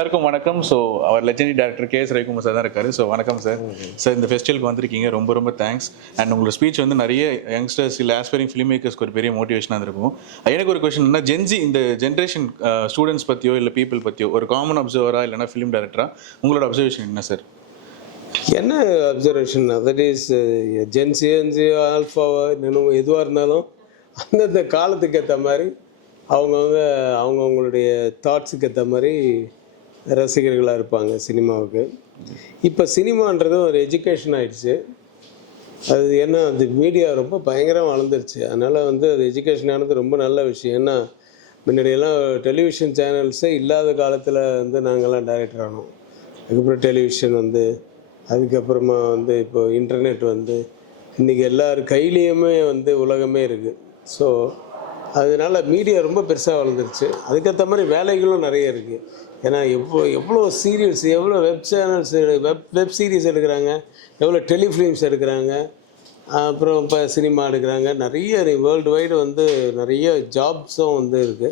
எல்லாருக்கும் வணக்கம். ஸோ அவர் legendary director KS Ravikumar sir தான் இருக்காரு. ஸோ வணக்கம் சார். சார் இந்த ஃபெஸ்டிவலுக்கு வந்திருக்கீங்க, ரொம்ப ரொம்ப தேங்க்ஸ். அண்ட் உங்களோட ஸ்பீச் வந்து நிறைய யங்ஸ்டர்ஸ் இல்லை ஆஸ்பைரிங் ஃபிலிம் மேக்கர்ஸ்க்கு ஒரு பெரிய மோட்டிவேஷனாக இருக்கும். எனக்கு ஒரு கொஸ்டின் என்ன, ஜென்சி இந்த ஜென்ரேஷன் ஸ்டூடெண்ட்ஸ் பற்றியோ இல்லை பீப்புள் பற்றியோ ஒரு காமன் அப்சர்வராக இல்லைனா ஃபிலிம் டேரக்டராக உங்களோட அப்சர்வேஷன் என்ன சார்? என்ன அப்சர்வேஷன், தட் இஸ் ஜென்சி ஆல்ஃபாவா இன்னும் எதுவாக இருந்தாலும் அந்தந்த காலத்துக்கு ஏற்ற மாதிரி அவங்கவுங்களுடைய தாட்ஸுக்கு ஏற்ற மாதிரி ரசிகர்களாக இருப்பாங்க சினிமாவுக்கு. இப்போ சினிமான்றது ஒரு எஜுகேஷன் ஆகிடுச்சு. அது ஏன்னா அந்த மீடியா ரொம்ப பயங்கரமாக வளர்ந்துருச்சு. அதனால் அது எஜுகேஷன் ஆனது ரொம்ப நல்ல விஷயம். ஏன்னா முன்னாடியெல்லாம் டெலிவிஷன் சேனல்ஸே இல்லாத காலத்தில் நாங்கள்லாம் டைரக்டர் ஆனோம். அதுக்கப்புறம் டெலிவிஷன் அதுக்கப்புறமா இப்போ இன்டர்நெட் இன்றைக்கி எல்லார் கையிலையுமே உலகமே இருக்குது. ஸோ அதனால் மீடியா ரொம்ப பெருசாக வளர்ந்துருச்சு. அதுக்கேற்ற மாதிரி வேலைகளும் நிறைய இருக்குது. ஏன்னா எவ்வளோ சீரியல்ஸ், எவ்வளோ வெப் சேனல்ஸ், வெப் சீரிஸ் எடுக்கிறாங்க, எவ்வளோ டெலிஃபிலிம்ஸ் எடுக்கிறாங்க, அப்புறம் இப்போ சினிமா எடுக்கிறாங்க. நிறைய வேர்ல்டு வைடு நிறைய ஜாப்ஸும் இருக்குது.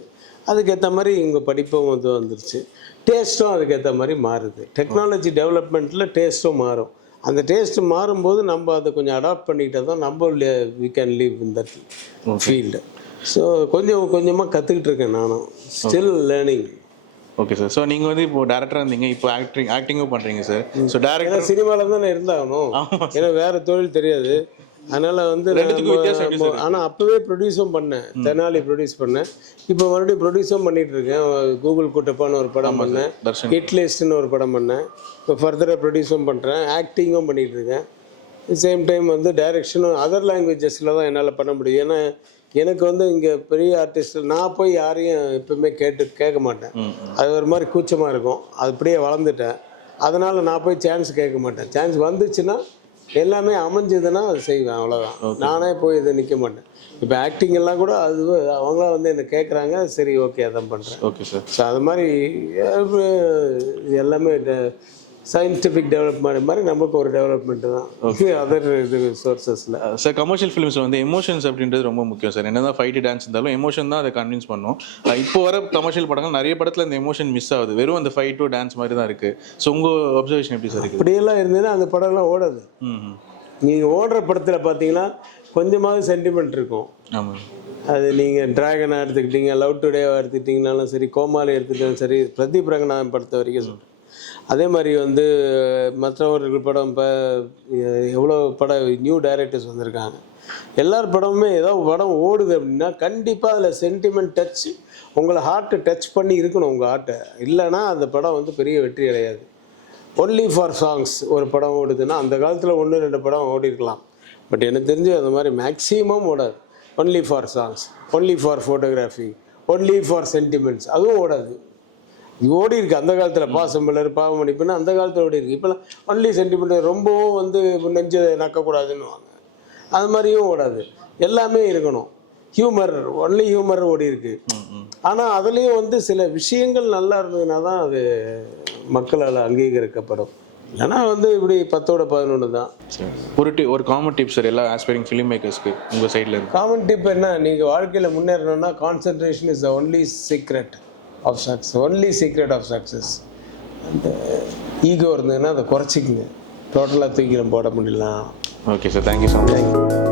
அதுக்கேற்ற மாதிரி இவங்க படிப்பும் வந்துருச்சு. டேஸ்ட்டும் அதுக்கேற்ற மாதிரி மாறுது. டெக்னாலஜி டெவலப்மெண்ட்டில் டேஸ்ட்டும் மாறும். அந்த டேஸ்ட்டு மாறும்போது நம்ம அதை கொஞ்சம் அடாப்ட் பண்ணிக்கிட்டால் தான் நம்ம we can live in that field. So கொஞ்சமாக கற்றுக்கிட்டு இருக்கேன் நானும். Still learning. Okay sir. So நீங்கள் இப்போ டேரக்டராக இருந்தீங்க, இப்போ ஆக்டிங்கும் பண்ணுறீங்க சார். ஸோ டேரக்டர் சினிமாவில் தான் இருந்தாகணும், ஏன்னா வேறு தொழில் தெரியாது. அதனால் ஆனால் அப்போவே ப்ரொடியூஸும் பண்ணேன். தெனாலி ப்ரொடியூஸ் பண்ணேன். இப்போ மறுபடியும் ப்ரொடியூஸும் பண்ணிகிட்டு இருக்கேன். கூகுள் குட்டப்பான்னு ஒரு படம் பண்ணேன், ஹிட் லிஸ்ட்னு ஒரு படம் பண்ணேன். இப்போ ஃபர்தராக ப்ரொடியூஸும் பண்ணுறேன், ஆக்டிங்கும் பண்ணிகிட்டு இருக்கேன். சேம் டைம் டைரக்ஷனும் அதர் லாங்குவேஜஸில் தான் என்னால் பண்ண முடியும். ஏன்னா எனக்கு இங்கே பெரிய ஆர்டிஸ்ட் நான் போய் யாரையும் எப்பவுமே கேட்க மாட்டேன். அது ஒரு மாதிரி கூச்சமாக இருக்கும். அது அப்படியே வளர்ந்துட்டேன். அதனால் நான் போய் சான்ஸ் கேட்க மாட்டேன். சான்ஸ் வந்துச்சுன்னா எல்லாமே அமைஞ்சதுன்னா அது செய்வேன், அவ்வளோதான். நானே போய் இதை நிற்க மாட்டேன். இப்போ ஆக்டிங் எல்லாம் கூட அவங்களாம் என்னை கேட்குறாங்க, சரி ஓகே அதான் பண்ணுறேன். Okay sir. ஸோ அது மாதிரி எல்லாமே சயின்டிஃபிக் டெவலப்மெண்ட் மாதிரி நமக்கு ஒரு டெவலப்மெண்ட்டு தான். ஓகே, அதர் சோர்சஸில். சார் கமர்ஷியல் ஃபிலிம்ஸில் எமோஷன்ஸ் அப்படின்றது ரொம்ப முக்கியம் சார். என்ன தான் ஃபைட்டு டான்ஸ் இருந்தாலும் எமோஷன் தான் அதை கன்வின்ஸ் பண்ணும். இப்போ வர கமர்ஷியல் படங்கள் நிறைய படத்தில் இந்த எமோஷன் மிஸ் ஆகுது. வெறும் அந்த ஃபைட்டு டான்ஸ் மாதிரி தான் இருக்குது. ஸோ உங்கள் அப்சர்வேஷன் எப்படி சார் இருக்குது? அப்படியெல்லாம் இருந்ததுன்னா அந்த படம்லாம் ஓடாது. நீங்கள் ஓடுற படத்தில் பார்த்தீங்கன்னா கொஞ்சமாவது சென்டிமெண்ட் இருக்கும். ஆமாம். அது நீங்கள் டிராகனாக எடுத்துக்கிட்டீங்க, லவ் டுடேவாக எடுத்துக்கிட்டிங்கனாலும் சரி, கோமாளி எடுத்துக்கிட்டாலும் சரி, பிரதீப் ரங்கநாதன் படத்தை வரைக்கும் சொல்கிறேன். அதே மாதிரி மற்றவர்கள் படம் இப்போ எவ்வளோ படம் நியூ டைரக்டர்ஸ் வந்திருக்காங்க. எல்லார் படமுமே ஏதோ படம் ஓடுது அப்படின்னா கண்டிப்பாக அதில் சென்டிமெண்ட் டச், உங்களை ஹார்ட்டை டச் பண்ணி இருக்கணும். உங்கள் ஹார்ட்டை இல்லைன்னா அந்த படம் பெரிய வெற்றி அடையாது. ஒன்லி ஃபார் சாங்ஸ் ஒரு படம் ஓடுதுன்னா அந்த காலத்தில் 1-2 படம் ஓடிருக்கலாம். பட் எனக்கு தெரிஞ்சு அந்த மாதிரி மேக்ஸிமம் ஓடாது. Only for songs, only for photography, only for sentiments, அதுவும் ஓடாது. ஓடி இருக்கு அந்த காலத்தில். பாசமலர், பாவமணிப்புன்னு அந்த காலத்தில் ஓடி இருக்கு. இப்போலாம் ஒன்லி சென்டிமெண்ட், ரொம்பவும் நெஞ்சை நக்கக்கூடாதுன்னு வாங்க, அது மாதிரியும் ஓடாது. எல்லாமே இருக்கணும். ஹியூமர், ஒன்லி ஹியூமர் ஓடி இருக்கு. ஆனால் அதுலேயும் சில விஷயங்கள் நல்லா இருந்ததுன்னா தான் அது மக்களால் அங்கீகரிக்கப்படும். ஏன்னா இப்படி 10/11 தான். ஒரு காமன் டிப் சார் எல்லா ஆஸ்பைரிங் ஃபிலிம் மேக்கர்ஸ்க்கு உங்கள் சைடில் இருக்கு. காமன் டிப் என்ன, நீங்கள் வாழ்க்கையில் முன்னேறணும்னா concentration is the only secret of success. Only secret of success. அந்த ஈகோ இருந்ததுன்னா அதை குறைச்சிக்கங்க, டோட்டலாக தூக்கி போட முடியலாம். Okay sir, thank you so much.